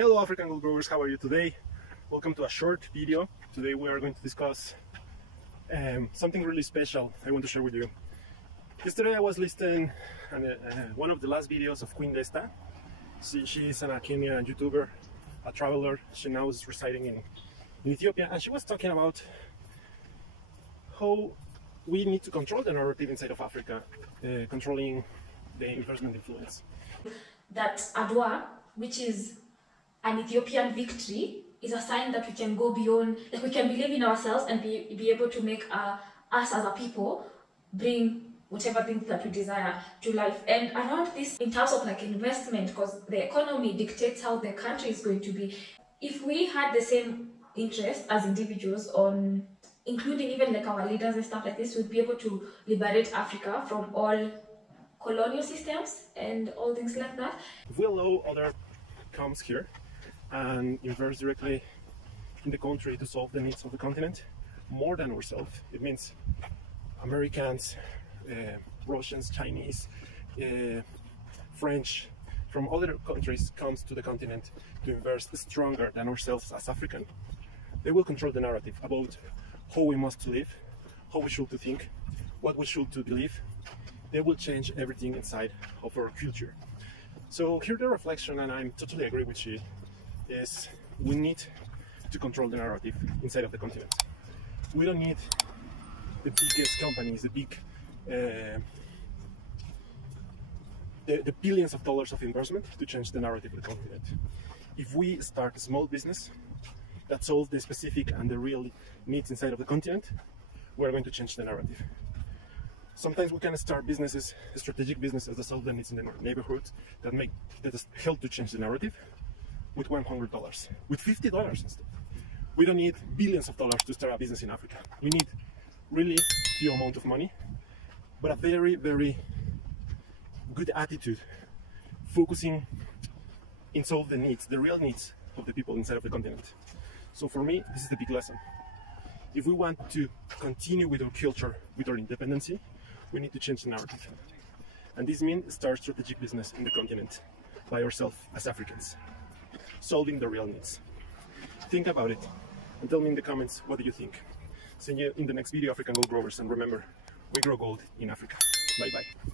Hello African gold growers, how are you today? Welcome to a short video. Today we are going to discuss something really special I want to share with you. Yesterday I was listening to one of the last videos of Queen Desta. She is a Kenyan YouTuber, a traveler. She now is residing in Ethiopia, and she was talking about how we need to control the narrative inside of Africa, controlling the investment influence. That Adwa, which is an Ethiopian victory, is a sign that we can go beyond, like we can believe in ourselves and be able to make us as a people bring whatever things that we desire to life. And around this, in terms of like investment, because the economy dictates how the country is going to be. If we had the same interest as individuals on including even like our leaders and stuff like this, we'd be able to liberate Africa from all colonial systems and all things like that. If we allow other comes here and invest directly in the country to solve the needs of the continent more than ourselves, it means Americans, Russians, Chinese, French, from other countries comes to the continent to invest stronger than ourselves as African. They will control the narrative about how we must live, how we should think, what we should believe. They will change everything inside of our culture. So here the reflection, and I totally agree with you, is we need to control the narrative inside of the continent. We don't need the biggest companies, the billions of dollars of investment to change the narrative of the continent. If we start a small business that solves the specific and the real needs inside of the continent, we're going to change the narrative. Sometimes we can start businesses, strategic businesses that solve the needs in the neighborhood, that help to change the narrative with $100, with $50 instead. We don't need billions of dollars to start a business in Africa. We need really few amount of money, but a very, very good attitude, focusing in solve the needs, the real needs of the people inside of the continent. So for me, this is the big lesson. If we want to continue with our culture, with our independency, we need to change the narrative. And this means start strategic business in the continent by ourselves as Africans, solving the real needs. Think about it and tell me in the comments what do you think. See you in the next video, African gold growers, and remember, we grow gold in Africa. Bye bye.